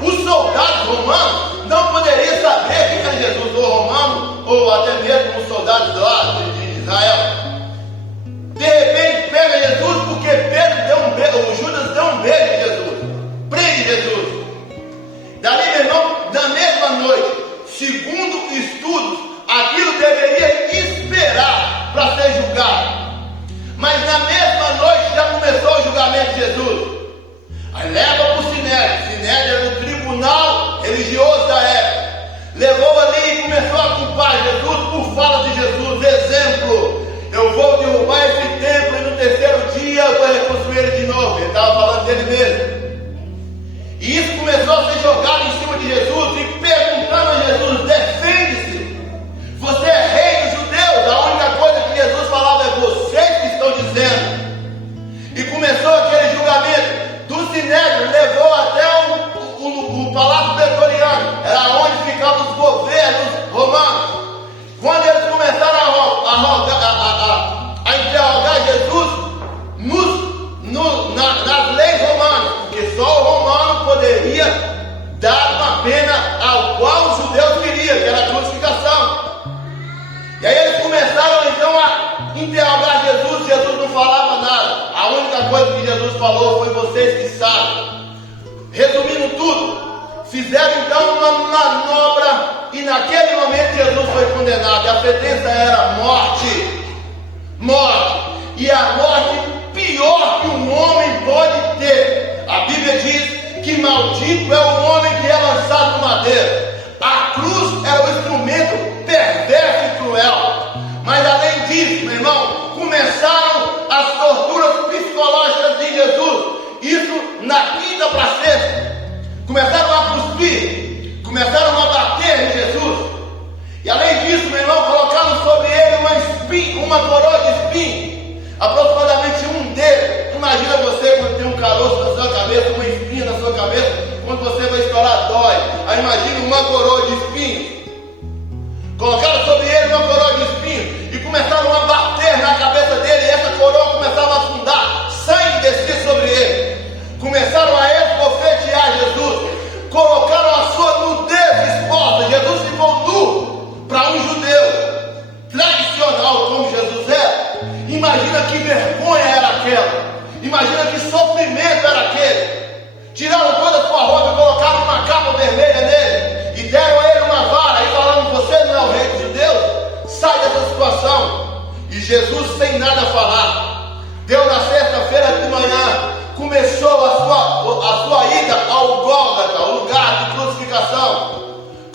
Os soldados romanos não poderiam saber quem era Jesus, ou romano, ou até mesmo os soldados lá de Israel. De repente pega Jesus, porque o Judas deu um beijo em Jesus, prende Jesus. Dali, meu irmão, na mesma noite, segundo estudos, aquilo deveria esperar para ser julgado. Mas na mesma noite já começou o julgamento de Jesus. Aí leva para o Sinédrio. Sinédrio era o tribunal religioso da época. Levou ali e começou a culpar Jesus por fala de Jesus. Exemplo: eu vou derrubar esse templo e no terceiro dia eu vou reconstruir ele de novo. Ele estava falando dele mesmo. E isso começou a ser jogado em cima de Jesus e perguntando a Jesus: defende-se, você é rei dos judeus. A única coisa que Jesus falava é: vocês que estão dizendo. E começou aquele julgamento. Do Sinédrio levou até o Palácio Pretoriano, era onde ficavam os governos romanos. Quando eles começaram a interrogar Jesus nas leis romanas, porque só o romano poderia dar uma pena ao qual os judeus queriam, que era a crucificação. E aí eles começaram então a interrogar Jesus. Jesus não falava nada. A única coisa que Jesus falou foi: vocês que sabem. Resumindo tudo, fizeram então uma manobra e naquele momento Jesus foi condenado. E a sentença era morte. Morte. E a morte pior que um homem pode ter. A Bíblia diz que maldito é o homem que é lançado no madeiro. A cruz era o instrumento perverso e cruel. Mas além disso, meu irmão, começaram as torturas psicológicas de Jesus. Isso na quinta para sexta. Começaram a cuspir, começaram a bater em Jesus. E além disso, meu irmão, colocaram sobre ele uma coroa de espinho, aproximadamente um dedo. Imagina você quando tem um caroço na sua cabeça, uma espinha na sua cabeça, quando você vai estourar, dói. Aí imagina uma coroa de espinho. Colocaram sobre ele uma coroa de espinho e começaram a bater na cabeça dele, e essa coroa começava a afundar, sangue descia sobre ele. Começaram a esbofetear Jesus, colocaram a sua nudez exposta. Jesus ficou nu para um judeu tradicional como Jesus é. Imagina que vergonha era aquela, imagina que sofrimento era aquele. Tiraram toda a sua roupa e colocaram uma capa vermelha nele e deram a ele uma vara e falaram: você não é o rei dos judeus? Sai dessa situação. E Jesus, sem nada a falar,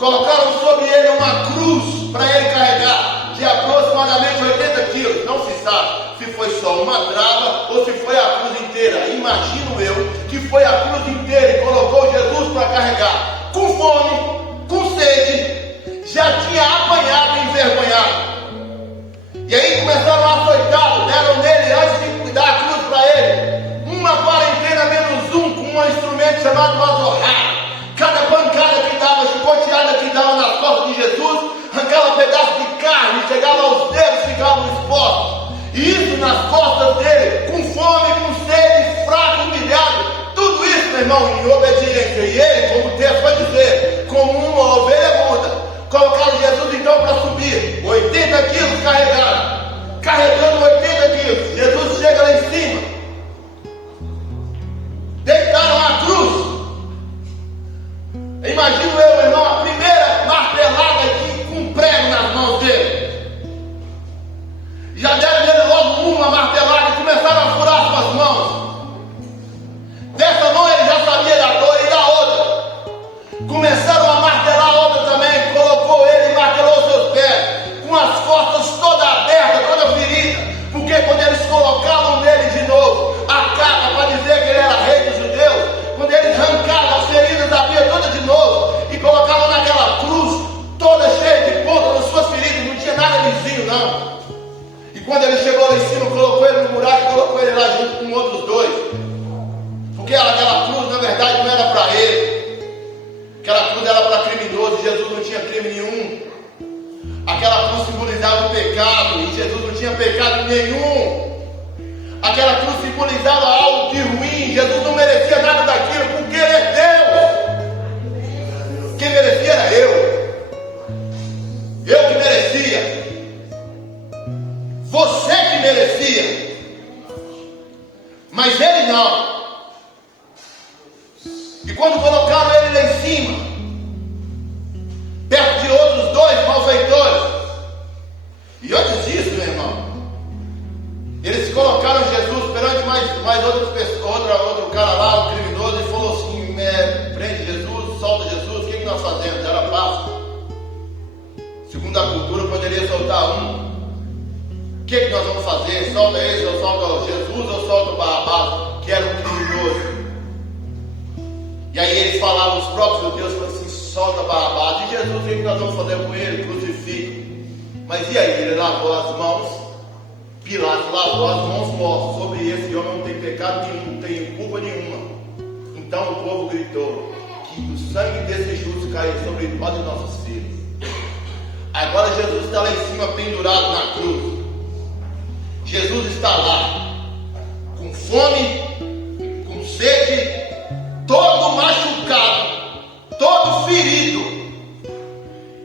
Colocaram sobre ele uma cruz para ele carregar, de aproximadamente 80 quilos. Não se sabe se foi só uma trava ou se foi a cruz inteira. Imagino eu que foi a cruz inteira e colocou Jesus para carregar. Com fome, com sede, já tinha apanhado e envergonhado. E aí começaram a açoitá-lo, deram nele antes de dar a cruz para ele. Uma quarentena menos um, com um instrumento chamado azorra. Cada pancada que dava, chicoteada que dava nas costas de Jesus, arrancava um pedaço de carne, chegava aos dedos, ficavam expostos. E isso nas costas dele, com fome, com sede, fraco, humilhado. Tudo isso, meu irmão, em obediência. E ele, como o texto vai dizer, como uma ovelha muda, colocaram Jesus então para subir. 80 quilos carregando 80 quilos. Jesus chega lá em cima. Deitaram a cruz. Imagino eu, meu irmão, a primeira martelada aqui com um prego nas mãos dele. Já deram nele logo uma martelada e começaram a furar suas mãos. Dessa mão ele já sabia da dor e da outra. Começaram a martelar a outra também. Colocou ele e martelou seus pés, com as costas toda aberta, toda ferida. Porque quando eles colocavam nele de novo a capa para dizer que ele era rei dos judeus, quando eles arrancavam as feridas, abria toda de novo e colocavam naquela cruz toda cheia de ponta nas suas feridas, não tinha nada lisinho não. E quando ele chegou lá em cima, colocou ele no buraco e colocou ele lá junto com outros dois, porque aquela cruz na verdade não era para ele, aquela cruz era para criminoso e Jesus não tinha crime nenhum. Aquela cruz simbolizava o pecado e Jesus não tinha pecado nenhum. Aquela cruz simbolizava algo de ruim. Jesus não merecia nada daquilo, porque ele é Deus. Quem merecia era eu. Eu que merecia. Você que merecia. Mas ele não. E quando colocaram ele lá em cima, perto de outros dois malfeitores, e antes disso, meu irmão, eles colocaram Jesus perante mais outras pessoas, outro cara lá, um criminoso, e falou assim: prende Jesus, solta Jesus, o que nós fazemos? Era Páscoa. Segundo a cultura, poderia soltar um. O que nós vamos fazer? Solta esse, ou solta Jesus, ou solta o Barrabás, que era um criminoso. E aí eles falavam, os próprios judeus falaram assim: solta Barrabás. E Jesus, o que nós vamos fazer com ele? Crucifica. Mas e aí? Ele lavou as mãos. Pilatos lavou as mãos, mostra: sobre esse homem não tem pecado nenhum, não tem culpa nenhuma. Então o povo gritou: que o sangue desse justo caia sobre nós e nossos filhos. Agora Jesus está lá em cima, pendurado na cruz. Jesus está lá, com fome, com sede, todo machucado, todo ferido.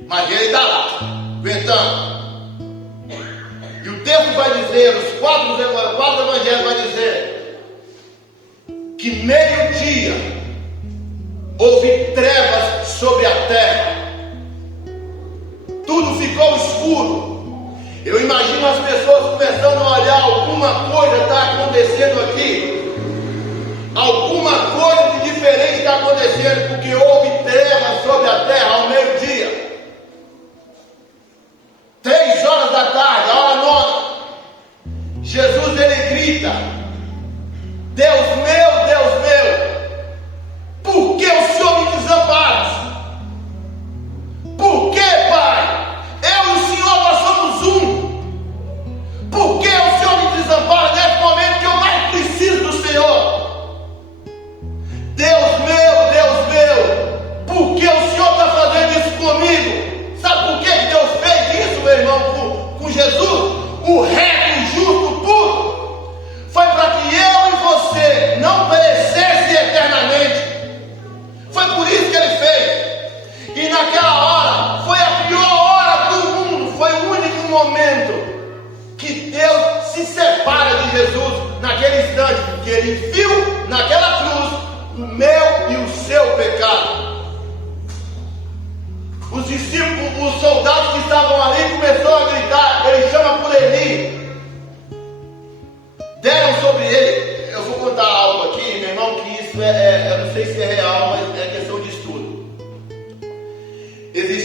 Mas ele está lá, aguentando. E o texto vai dizer, os quatro evangelhos vai dizer, que meio-dia houve trevas sobre a terra. Tudo ficou escuro. Eu imagino as pessoas começando a olhar: alguma coisa está acontecendo aqui. Alguma coisa de diferente está acontecendo, porque houve trevas sobre a terra ao meio-dia. 3 horas da tarde, a hora nona, Jesus ele grita: Deus meu, por que o Senhor me desampara? Por que, Pai? Eu e o Senhor, nós somos um. Por que o Senhor me desampara nesse momento que eu mais preciso do Senhor? Deus meu, por que o Senhor está fazendo isso comigo? Sabe por que Deus fez isso, meu irmão, com Jesus? O reto, o justo, puro. Foi para que eu e você não perecesse eternamente. Foi por isso que ele fez. E naquela hora, foi a pior hora do mundo. Foi o único momento que Deus se separa de Jesus, naquele instante, porque ele viu naquela cruz o meu e o seu pecado. Os discípulos, os soldados que estavam ali começaram a gritar. Ele chama por Eli. Deram sobre ele. Eu vou contar algo aqui, meu irmão, que isso eu não sei se é real, mas é questão de estudo.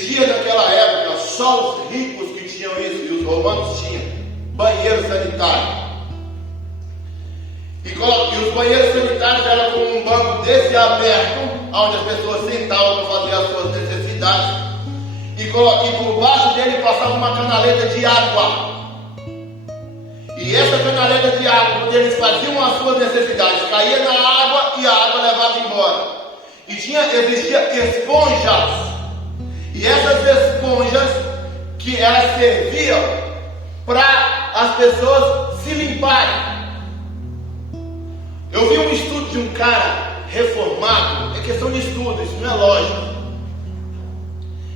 Existia naquela época só os ricos que tinham isso, e os romanos tinham banheiro sanitário. E os banheiros sanitários eram como um banco desse aberto, onde as pessoas sentavam para fazer as suas necessidades. E por baixo dele passava uma canaleta de água. E essa canaleta de água, quando eles faziam as suas necessidades, caía na água e a água levava embora. E existia esponjas. E essas esponjas que elas serviam para as pessoas se limparem. Eu vi um estudo de um cara reformado, é questão de estudo, isso não é lógico.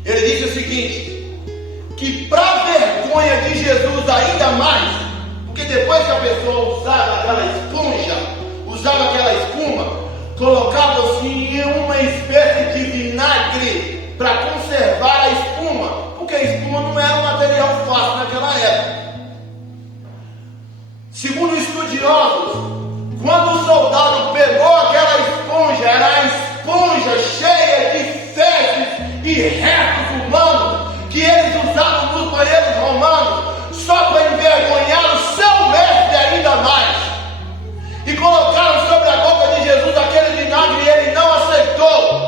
Ele disse o seguinte, que para vergonha de Jesus ainda mais, porque depois que a pessoa usava aquela esponja, usava aquela espuma, colocava-se em uma espécie de vinagre para conservar a espuma, porque a espuma não era um material fácil naquela época. Segundo estudiosos, quando o soldado pegou aquela esponja, era a esponja cheia de fezes e restos humanos que eles usavam nos banheiros romanos só para envergonhar o seu mestre ainda mais. E colocaram sobre a boca de Jesus aquele vinagre e ele não aceitou.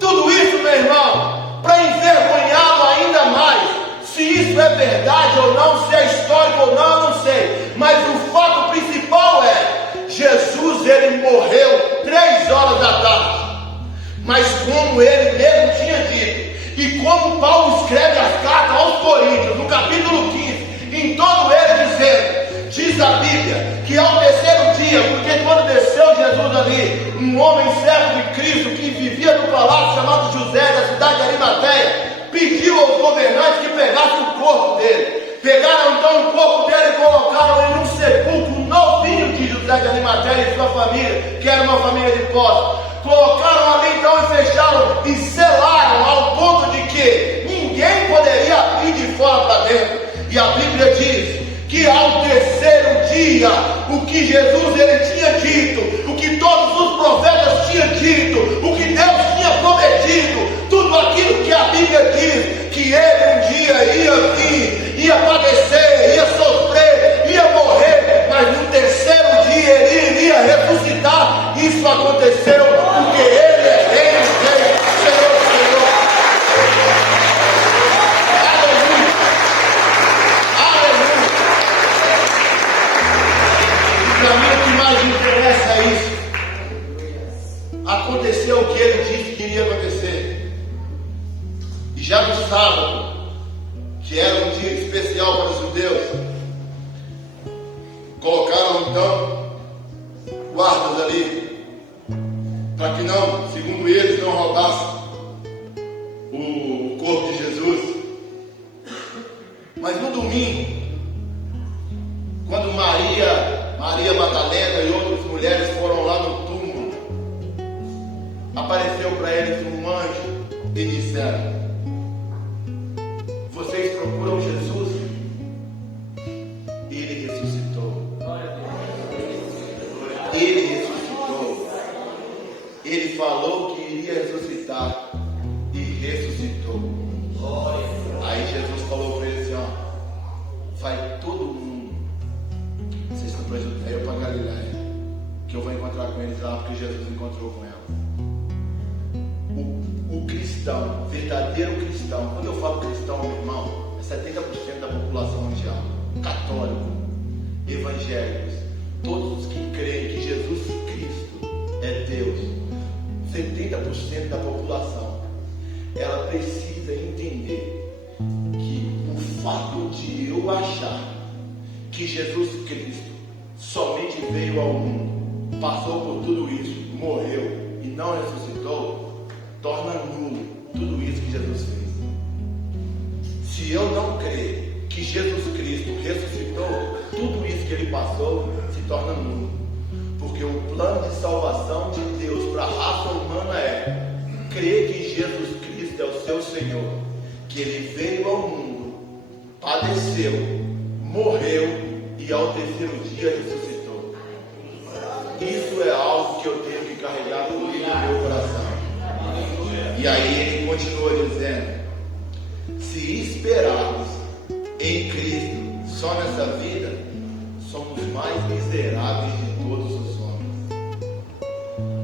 Tudo isso, meu irmão, para envergonhá-lo ainda mais. Se isso é verdade ou não, se é histórico ou não, eu não sei. Mas o fato principal é, Jesus, ele morreu 3 horas da tarde. Mas como ele mesmo tinha dito, e como Paulo escreve as cartas aos Coríntios, no capítulo 15, em todo ele dizendo, diz a Bíblia, que ao terceiro dia, porque quando desceu Jesus ali, um homem servo de Cristo, que vivia no palácio chamado José, da cidade de Arimateia, pediu aos governantes que pegassem o corpo dele. Pegaram então o corpo dele e colocaram em um sepulcro novinho de José de Arimateia e sua família, que era uma família de pobres. Colocaram ali então e fecharam e selaram ao ponto de que ninguém poderia abrir de fora para dentro. E a Bíblia diz que ao terceiro dia, o que Jesus ele tinha dito, o que todos os profetas tinham dito, o que Deus tinha prometido, tudo aquilo que a Bíblia diz, que ele um dia ia vir, ia padecer, ia sofrer, ia morrer, mas no terceiro dia ele iria ressuscitar. Isso aconteceu porque ele é rei, rei, Senhor, Senhor. Aleluia, aleluia. E para mim o que mais me interessa é isso. Aconteceu o que ele disse que iria acontecer. E já no sábado, que era um dia especial para os judeus, colocaram então guardas ali, para que não, segundo eles, não roubassem o corpo de Jesus. Mas no domingo, quando Maria Madalena e outras mulheres foram lá no túmulo, apareceu para eles um anjo e disseram: vocês procuram Jesus? Ele ressuscitou. Ele ressuscitou. Ele falou que iria ressuscitar e ressuscitou. Aí Jesus falou para eles assim: ó, vai todo mundo, vocês estão para Judéia ou para Galiléia, que eu vou encontrar com eles lá, porque Jesus encontrou com ela. O cristão, verdadeiro cristão, quando eu falo cristão, meu irmão, é 70% da população mundial, católico, evangélicos, todos os que creem que Jesus Cristo é Deus, 70% da população, ela precisa entender que o fato de eu achar que Jesus Cristo somente veio ao mundo, passou por tudo isso, morreu e não ressuscitou, torna nulo tudo isso que Jesus fez. Se eu não crer que Jesus Cristo ressuscitou, tudo isso que ele passou se torna nulo. Porque o plano de salvação de Deus para a raça humana é crer que Jesus Cristo é o seu Senhor, que ele veio ao mundo, padeceu, morreu e ao terceiro dia ressuscitou. Isso é algo que eu tenho que carregar comigo no meu coração. E aí ele continua dizendo: se esperarmos em Cristo só nessa vida, somos mais miseráveis de todos os homens.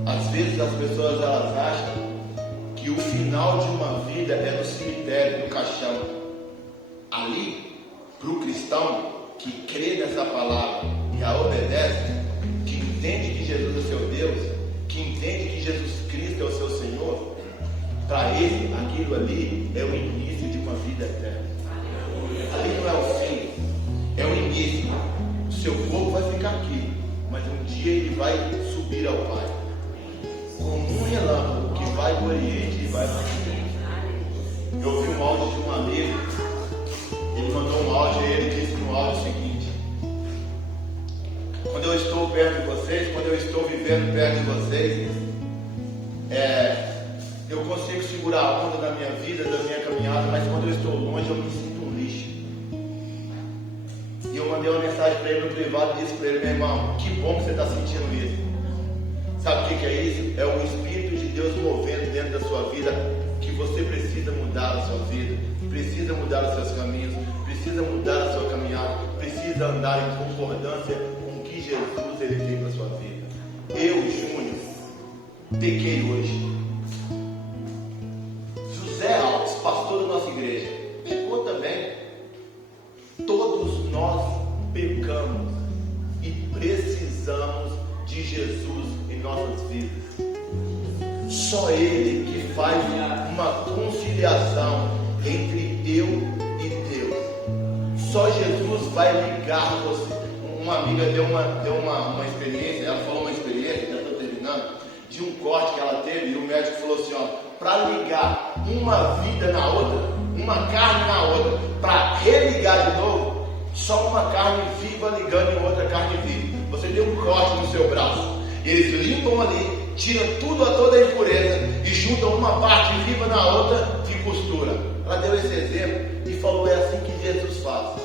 Às vezes as pessoas elas acham que o final de uma vida é no cemitério, no caixão. Ali, para o cristão que crê nessa palavra e a obedece, que entende que Jesus é seu Deus, que entende que Jesus Cristo é o seu Senhor, para ele aquilo ali é o início de uma vida eterna. Ali não é o fim, é o início. O seu corpo vai ficar aqui, mas um dia ele vai subir ao Pai, como um relâmpago que vai do Oriente e vai para o Ocidente. Eu ouvi um áudio de um amigo, ele mandou um áudio e ele disse no áudio o seguinte: quando eu estou perto de vocês, quando eu estou vivendo perto de vocês, eu consigo segurar a onda da minha vida, da minha caminhada, mas quando eu estou longe eu me sinto um lixo. E eu mandei uma mensagem para ele no privado e disse para ele: meu irmão, que bom que você está sentindo isso. Sabe o que é isso? É o Espírito de Deus movendo dentro da sua vida, que você precisa mudar a sua vida, precisa mudar os seus caminhos, precisa mudar a sua caminhada, precisa andar em concordância com o que Jesus ele tem para a sua vida. Eu, Júnior, pequei hoje. José Alves, pastor da nossa igreja, pecou também. Todos nós pecamos e precisamos de Jesus em nossas vidas. Só Ele que faz uma conciliação entre eu e Deus. Só Jesus vai ligar você. Uma amiga deu uma experiência, ela falou uma experiência, já estou terminando, de um corte que ela teve, e o médico falou assim: ó, para ligar uma vida na outra, uma carne na outra, para religar de novo, só uma carne viva ligando em outra carne viva. Você tem um corte no seu braço, eles limpam ali, tiram toda a impureza e juntam uma parte viva na outra e costura. Ela deu esse exemplo e falou: é assim que Jesus faz.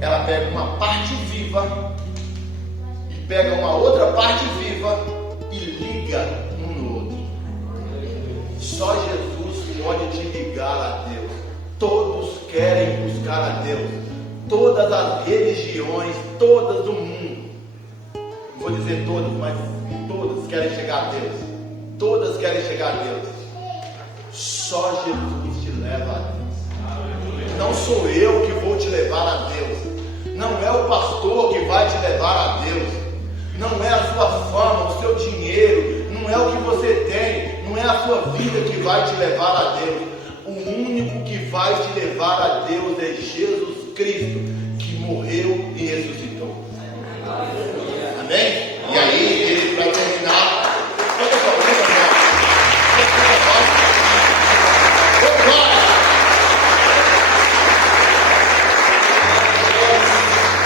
Ela pega uma parte viva e pega uma outra parte viva e liga um no outro. Só Jesus pode te ligar a Deus. Todos querem buscar a Deus. Todas as religiões, todas do mundo, não vou dizer todas, mas todas querem chegar a Deus. Todas querem chegar a Deus. Só Jesus te leva a Deus. Não sou eu que vou te levar a Deus. Não é o pastor que vai te levar a Deus. Não é a sua fama, o seu dinheiro, não é o que você tem, não é a sua vida que vai te levar a Deus. O único que vai te levar a Deus é Jesus Cristo, que morreu e ressuscitou. Amém? E aí, ele, para terminar,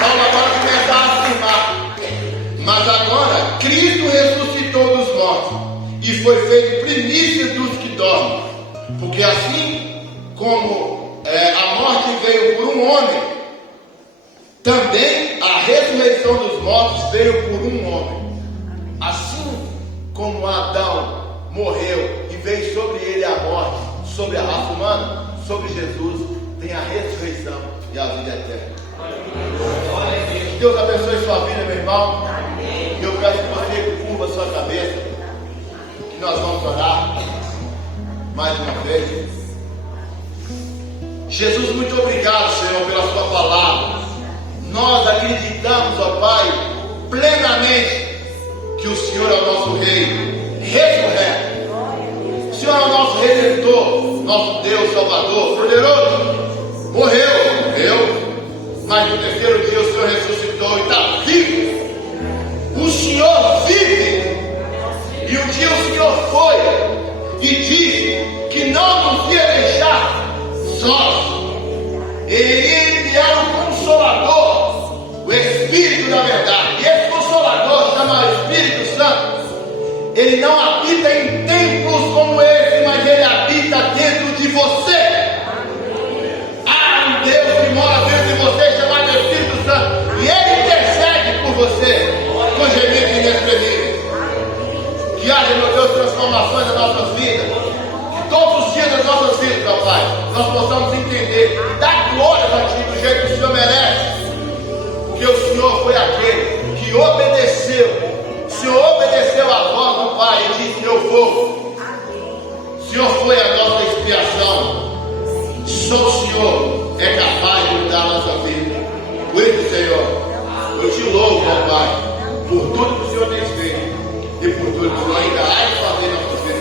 Paulo agora começa a afirmar: mas agora Cristo ressuscitou dos mortos e foi feito primícias dos que dormem, porque assim como a morte veio por um homem, também a ressurreição dos mortos veio por um homem. Assim como Adão morreu e veio sobre ele a morte, sobre a raça humana, sobre Jesus tem a ressurreição e a vida eterna. Deus abençoe sua vida, meu irmão. Eu peço que você curva a sua cabeça, que nós vamos orar mais uma vez. Jesus, muito obrigado, Senhor, pela sua palavra. Nós acreditamos, ó Pai, plenamente que o Senhor é o nosso Rei ressurreto. O Senhor é o nosso Redentor, nosso Deus Salvador, poderoso. Morreu, mas no terceiro dia o Senhor ressuscitou e está vivo. O Senhor vive. E um dia o Senhor foi e disse que não nos ia deixar sós. Ele iria enviar um Consolador, o Espírito da verdade. E esse Consolador, chamado Espírito Santo, ele não habita em templos como esse, mas ele habita dentro de você. Há um Deus que mora dentro de você, chamado Espírito Santo, e ele intercede por você com gemidos inexprimíveis. Que haja, meu Deus, transformações nas nossas vidas. Que todos os dias das nossas vidas, ó Pai, nós possamos entender, dar glória a Ti do jeito que o Senhor merece, porque o Senhor foi aquele que obedeceu. O Senhor obedeceu a voz do Pai e disse: eu vou. O Senhor foi a nossa expiação. Só o Senhor é capaz de mudar a nossa vida. Por isso, Senhor, eu te louvo, ó Pai, por tudo que o Senhor tem feito e por tudo que o Senhor ainda há de fazer na nossa vida.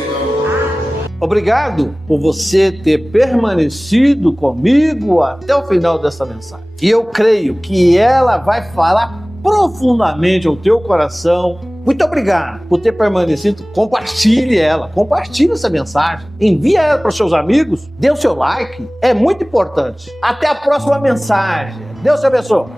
Obrigado por você ter permanecido comigo até o final dessa mensagem. E eu creio que ela vai falar profundamente ao teu coração. Muito obrigado por ter permanecido. Compartilhe essa mensagem, envie ela para os seus amigos, dê o seu like, é muito importante. Até a próxima mensagem. Deus te abençoe.